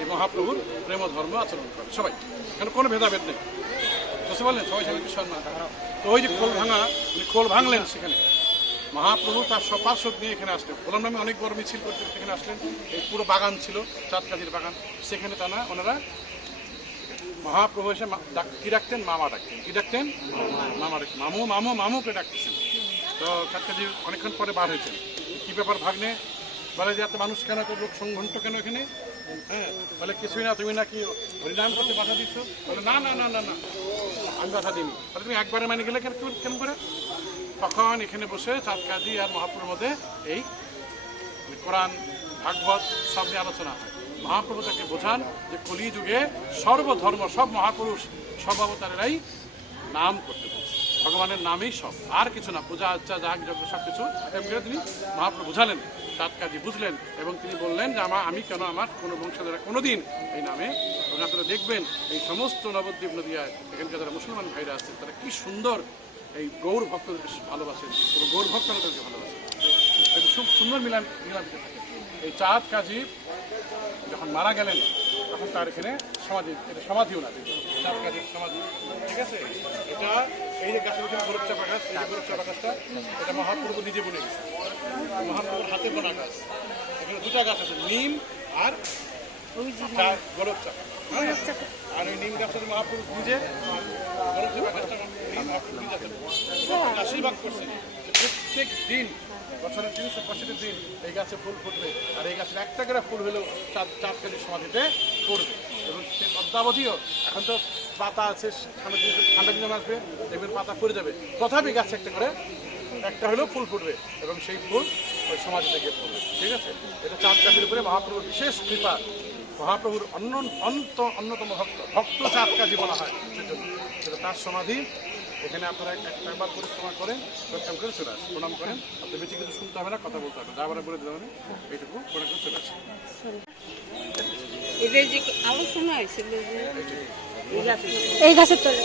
এই মহাপ্রভুর প্রেম ধর্ম আচরণ করে সবাই। এখানে কোনো ভেদাভেদ নেই, বুঝতে পারলেন? সবাই সবাইকে সম্মান। তো ওই যে খোল ভাঙা, উনি খোল ভাঙলেন সেখানে। মহাপ্রভু তার সপার্শ্বদ নিয়ে এখানে আসলেন। বললাম নামে অনেক বড় মিছিল করতে এখানে আসলেন। এই পুরো বাগান ছিল চাঁদ কাজীর বাগান, সেখানে তা না ওনারা মহাপ্রভু এসে কি ডাকতেন? মামা ডাকতেন। কি ডাকতেন? মামা ডাকতেন। মামু মামু মামুকে ডাকতেছেন। তো চাঁদ কাজী অনেকক্ষণ পরে বার হয়েছেন। কি ব্যাপার ভাগ্নে? বলে যে এত মানুষ কেন, এত লোক সংঘন্ট কেন এখানে? হ্যাঁ, বলে কিছুই না, তুমি নাকি হরিনাম করতে বাধা দিচ্ছ? বলে না না না না না, আমি বাধা দিইনি। বলে তুমি একবারে মানে গেলে কেন করে? তখন এখানে বসে চাঁদ কাজী আর মহাপ্রভুর মধ্যে এই কোরআন, ভাগবত সব নিয়ে আলোচনা হয়। মহাপ্রভু তাকে বোঝান যে কলি যুগে সর্বধর্ম, সব মহাপুরুষ, সব অবতারেরাই নাম করতে বলছে, ভগবানের নামেই সব, আর কিছু না। পূজা আর্চা যাগ যজ্ঞ সব কিছু তিনি মহাপ্রভু বুঝালেন। চাঁদ কাজী বুঝলেন এবং তিনি বললেন যে আমি কেন, আমার কোনো বংশধরা কোনোদিন এই নামে। এবং আপনারা দেখবেন এই সমস্ত নবদ্বীপ নদীয়ায় এখানকার যারা মুসলমান ভাইরা আছেন তারা কি সুন্দর এই গৌর ভক্তদেরকে ভালোবাসেন এবং গৌর ভক্তদেরকে ভালোবাসেন। খুব সুন্দর মিলামিশে থাকে। এই চাঁদ কাজী যখন মারা গেলেন তখন তার এখানে সমাধি, এটা সমাধিও না, চাঁদ কাজীর সমাধি, ঠিক আছে? এটা এই যে গাছের এখানে গোরখচাপা গাছ, এই যে গোরখচাপা গাছটা, এটা মহাপ্রভু নিজে বুনে গেছে, মহাপ্রভুর হাতে বোনা গাছ। এখানে দুটা গাছ আছে, নিম আর গোরখচাপা। আর ওই নিম গাছের মহাপ্রভু নিজে গোরখচাপা গাছটা আশীর্বাদ করছে প্রত্যেক দিন, বছরের 365 দিন এই গাছে ফুল ফুটবে, আর এই গাছের একটা করে ফুল হলেও চাঁদ কাজীর সমাধিতে পড়বে। এবং সে অদ্যাবধিও, এখন তো পাতা আছে, ঠান্ডা দিনে আসবে দেখবেন পাতা পড়ে যাবে, তথাপি গাছে একটা করে একটা হলেও ফুল ফুটবে এবং সেই ফুল ওই সমাধি থেকে পড়বে, ঠিক আছে? এটা চাঁদ কাজীর উপরে মহাপ্রভুর বিশেষ কৃপা। মহাপ্রভুর অন্যতম ভক্ত চাঁদ কাজী বলা হয় সেজন্য। সেটা তার সমাধি। এখানে আপনারা একবার পরিক্রমা করেন, পরিক্রমা করে চলে আসেন, প্রণাম করেন। আপনি বেশি কিছু শুনতে হবে না, কথা বলতে হবে, যা বলে দিতে হবে, এইটুকু প্রণাম করে চলে আসেন। আলোচনা হয়েছিল যে এই গাছের তলে।